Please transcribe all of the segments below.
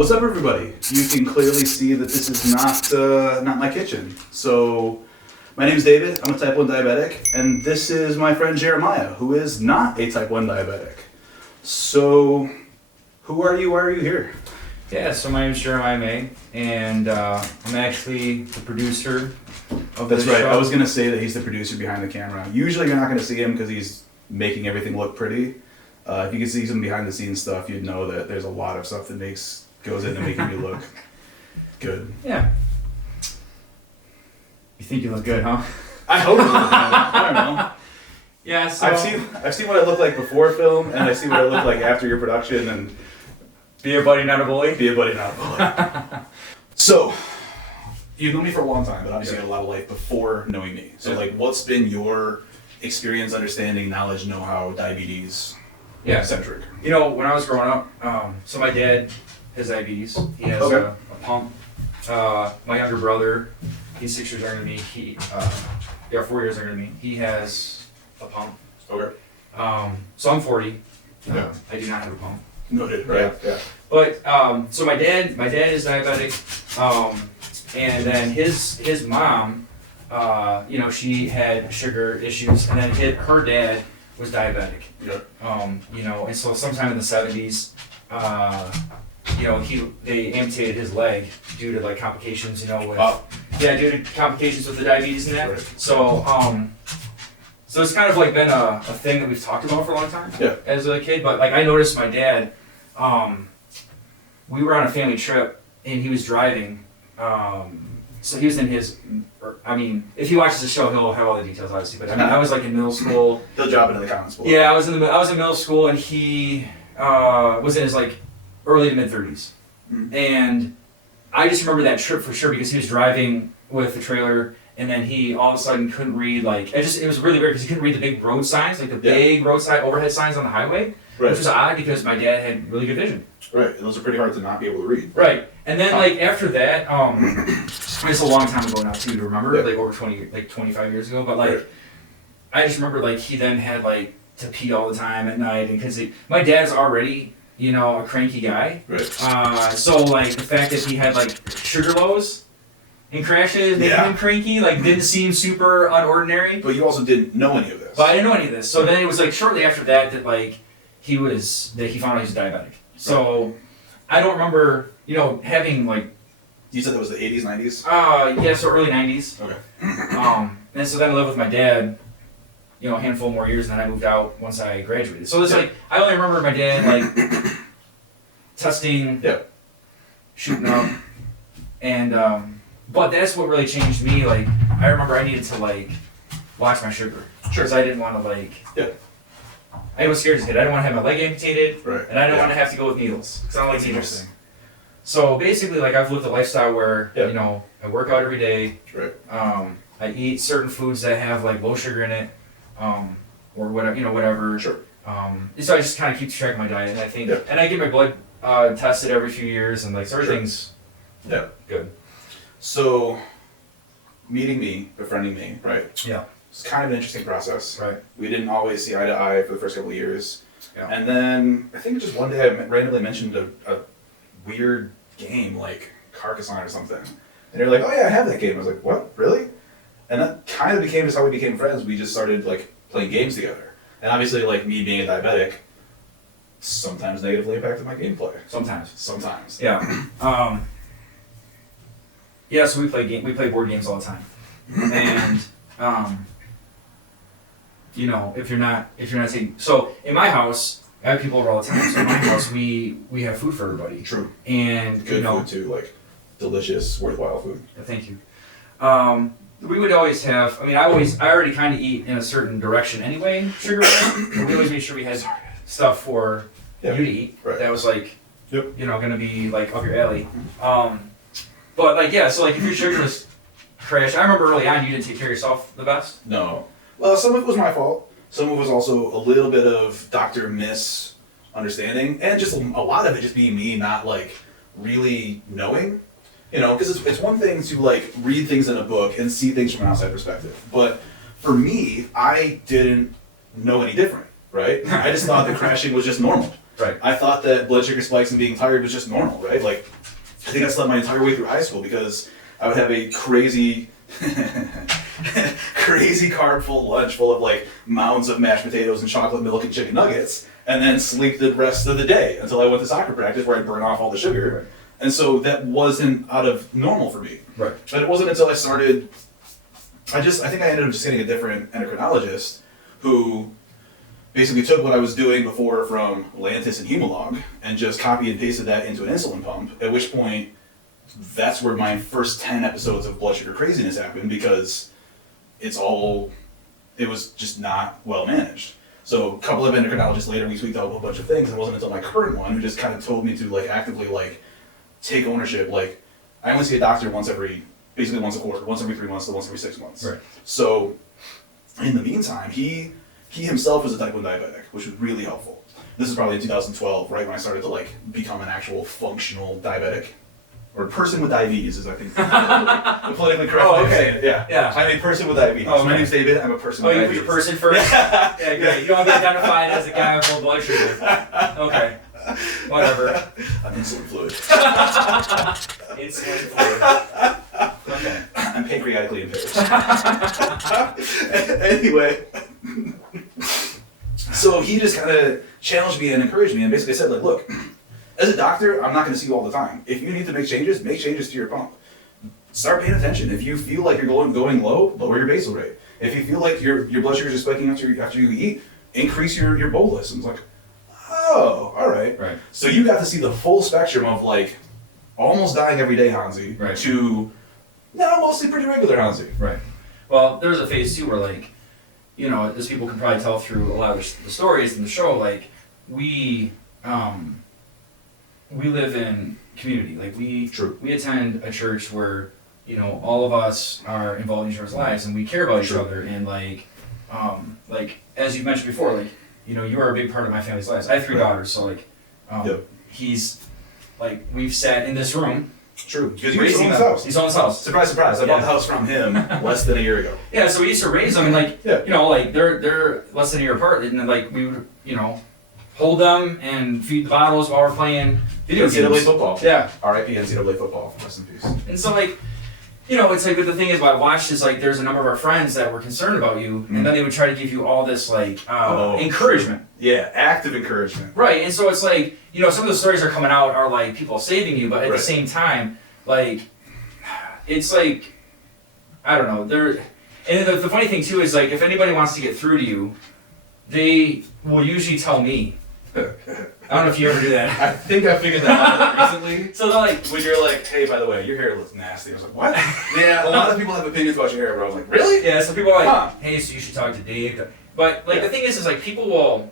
What's up, everybody? You can clearly see that this is not my kitchen. So, my name is David. I'm a type 1 diabetic, and this is my friend Jeremiah, who is not a type 1 diabetic. So, who are you? Why are you here? Yeah, so my name is Jeremiah May, and I'm actually the producer of this That's right. show. I was going to say that he's the producer behind the camera. Usually you're not going to see him because he's making everything look pretty. If you can see some behind the scenes stuff, you'd know that there's a lot of stuff that goes into making me look good. Yeah. You think you look good, huh? I hope so. I don't know. Yeah, so... I've seen what I look like before film, and I see what I look like after your production, and Be a buddy, not a bully? be a buddy, not a bully. So, you've known me for a long time, but obviously you had a lot of life before knowing me. So, like, what's been your experience, understanding, knowledge, know-how, diabetes centric? You know, when I was growing up, so my dad has diabetes. He has a pump. My younger brother, he's 6 years younger than me. He, 4 years younger than me. He has a pump. Okay. So I'm 40. Yeah. I do not have a pump. Noted, right? Yeah. But so my dad is diabetic, and then his mom, she had sugar issues, and then her dad was diabetic. Yeah. And so sometime in the 70s, they amputated his leg due to like complications, due to complications with the diabetes and that. Right. So it's kind of like been a thing that we've talked about for a long time as a kid. But like I noticed my dad, we were on a family trip and he was driving. So he was in if he watches the show, he'll have all the details obviously. But I was like in middle school. He'll drop into the comments below. Yeah, I was in middle school and he was in his like early to mid 30s. Mm-hmm. And I just remember that trip for sure because he was driving with the trailer. And then he all of a sudden couldn't read, it was really weird because he couldn't read the big road signs, like the big roadside overhead signs on the highway, which was odd because my dad had really good vision. Right, and those are pretty hard to not be able to read. Right, and then after that, it's a long time ago now too to remember, over 25 years ago, but I just remember he then had to pee all the time at night, and because my dad's already, a cranky guy, right. So the fact that he had sugar lows, and crashes, making him cranky, didn't seem super unordinary. But you also didn't know any of this. But I didn't know any of this. So then it was shortly after that he found out he was diabetic. So I don't remember, having You said that was the 80s, 90s? So early 90s. Okay. And so then I lived with my dad, a handful more years, and then I moved out once I graduated. So it's I only remember my dad testing, shooting up, and but that's what really changed me. I remember I needed to watch my sugar. Sure. Because I didn't want to I was scared as a kid. I didn't want to have my leg amputated. Right. And I didn't want to have to go with needles. Because I don't like needles. So basically, I've lived a lifestyle where I work out every day. Right. I eat certain foods that have low sugar in it, or whatever. Whatever. Sure. So I just kind of keep track of my diet, and I think, and I get my blood tested every few years, and so everything's good. So, meeting me, befriending me, right? Yeah. It's kind of an interesting process. Right. We didn't always see eye to eye for the first couple of years. Yeah. And then, I think just one day I randomly mentioned a weird game like Carcassonne or something. And you're like, oh yeah, I have that game. I was like, what? Really? And that kind of became just how we became friends. We just started playing games together. And obviously me being a diabetic sometimes negatively impacted my gameplay. Sometimes. Yeah. Yeah, so we play board games all the time, and if you're not taking, so in my house I have people over all the time. So in my house we have food for everybody. True. And good food too, delicious, worthwhile food. Thank you. We would always have. I already kind of eat in a certain direction anyway, sugar-wise. But we always made sure we had stuff for you to eat. Right. That was going to be up your alley. But so if your sugar was crashed, I remember early on you didn't take care of yourself the best. No. Well, some of it was my fault. Some of it was also a little bit of Dr. misunderstanding, and just a lot of it just being me not really knowing. Because it's one thing to read things in a book and see things from an outside perspective. But for me, I didn't know any different, right? I just thought that crashing was just normal. Right. I thought that blood sugar spikes and being tired was just normal, right? Like, I think I slept my entire way through high school because I would have a crazy, crazy carb-full lunch full of like mounds of mashed potatoes and chocolate milk and chicken nuggets, and then sleep the rest of the day until I went to soccer practice where I'd burn off all the sugar. Right. And so that wasn't out of normal for me. Right. But it wasn't until I started, I think I ended up just getting a different endocrinologist who basically took what I was doing before from Lantus and Humalog and just copy and pasted that into an insulin pump, at which point that's where my first 10 episodes of blood sugar craziness happened because it was just not well managed. So a couple of endocrinologists later, we tweaked out a whole bunch of things. It wasn't until my current one who just kind of told me to like actively like take ownership. Like I only see a doctor once a quarter, once every 3 months to once every 6 months. Right. So in the meantime, he himself was a type 1 diabetic, which was really helpful. This is probably in 2012, right when I started to like become an actual functional diabetic. Or person with diabetes is, I think, the politically correct way of saying it. Yeah. I'm a person with diabetes. Oh, my name's David. I'm a person with diabetes. You put your person first? Yeah, great. You don't be identified as a guy with low blood sugar. Okay. Whatever. I'm insulin fluid. Insulin fluid. Okay. I'm pancreatically impaired. Anyway. So he just kind of challenged me and encouraged me and basically said, like, look, as a doctor, I'm not going to see you all the time. If you need to make changes to your pump. Start paying attention. If you feel like you're going low, lower your basal rate. If you feel like your blood sugars are spiking after you eat, increase your bolus. And it's like, oh, all right. Right. So you got to see the full spectrum of like almost dying every day Honsi right. to now mostly pretty regular Honsi. Right. Well, there's a phase too where like, you know, as people can probably tell through a lot of the stories in the show, like we live in community. Like we attend a church where, you know, all of us are involved in each other's lives and we care about each other. And like as you mentioned before, like, you know, you are a big part of my family's lives. I have 3 daughters, so like, he's like, we've sat in this room. True. Because he owns his house. He's on his house. Surprise, surprise. I bought the house from him less than a year ago. Yeah, so we used to raise them and like, you know, like they're less than a year apart and then like we would, you know, hold them and feed the bottles while we're playing video games. NCAA football. Yeah. R.I.P. NCAA football. Rest in peace. And so like, you know, it's like, but the thing is, what I watched is like, there's a number of our friends that were concerned about you, and then they would try to give you all this like encouragement. Yeah, active encouragement. Right, and so it's like, you know, some of the stories that are coming out are like people saving you, but at the same time, like, it's like, I don't know. And the funny thing too is like, if anybody wants to get through to you, they will usually tell me. I don't know if you ever do that. I think I figured that out recently. So they're like, when you're like, hey, by the way, your hair looks nasty. I was like, what? Yeah, a lot of people have opinions about your hair, bro. I was like, really? Yeah, so people are like, hey, so you should talk to Dave. But like the thing is like people will,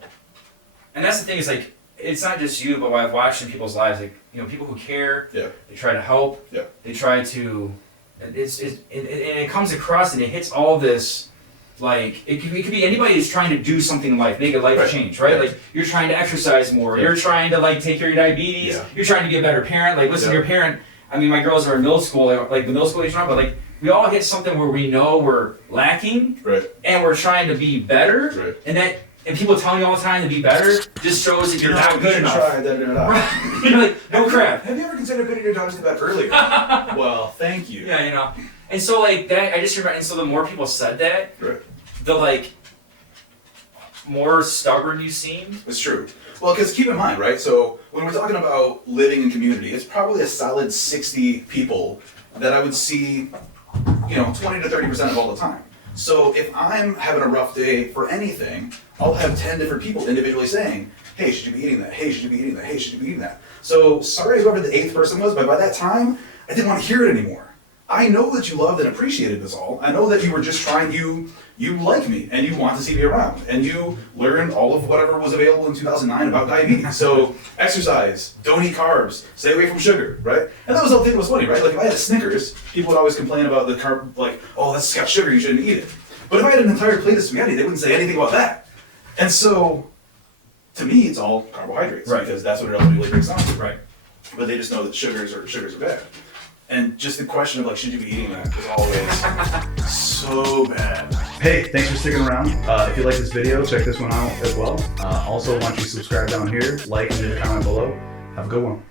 and that's the thing is like, it's not just you, but what I've watched in people's lives, like, you know, people who care, they try to help, they try to, it comes across and it hits all this. Like, it could be anybody who's trying to do something in life, make a life change, right? Like, you're trying to exercise more, you're trying to, like, take care of your diabetes, you're trying to be a better parent. Like, listen, your parent, I mean, my girls are in middle school, like, the middle school age, but, like, we all hit something where we know we're lacking, and we're trying to be better, and people telling you all the time to be better just shows that you're not good enough. Right? You're like, no crap. Have you ever considered putting your daughters to bed earlier? Well, thank you. Yeah, you know. And so, like, that, I just remember, and so the more people said that, the, like, more stubborn you seemed. It's true. Well, because keep in mind, right, so when we're talking about living in community, it's probably a solid 60 people that I would see, you know, 20 to 30% of all the time. So if I'm having a rough day for anything, I'll have 10 different people individually saying, hey, should you be eating that? Hey, should you be eating that? Hey, should you be eating that? So sorry whoever the 8th person was, but by that time, I didn't want to hear it anymore. I know that you loved and appreciated this all. I know that you were just trying, you like me, and you want to see me around, and you learned all of whatever was available in 2009 about diabetes. So exercise, don't eat carbs, stay away from sugar, right? And that was the thing that was funny, right? Like if I had a Snickers, people would always complain about the carb, like, oh, that's got sugar, you shouldn't eat it. But if I had an entire plate of spaghetti, they wouldn't say anything about that. And so, to me, it's all carbohydrates, because that's what it ultimately breaks down to. Right. But they just know that sugars are bad. And just the question of like, should you be eating that is always so bad. Hey, thanks for sticking around. If you like this video, check this one out as well. Also, why don't you subscribe down here, like, and leave a comment below. Have a good one.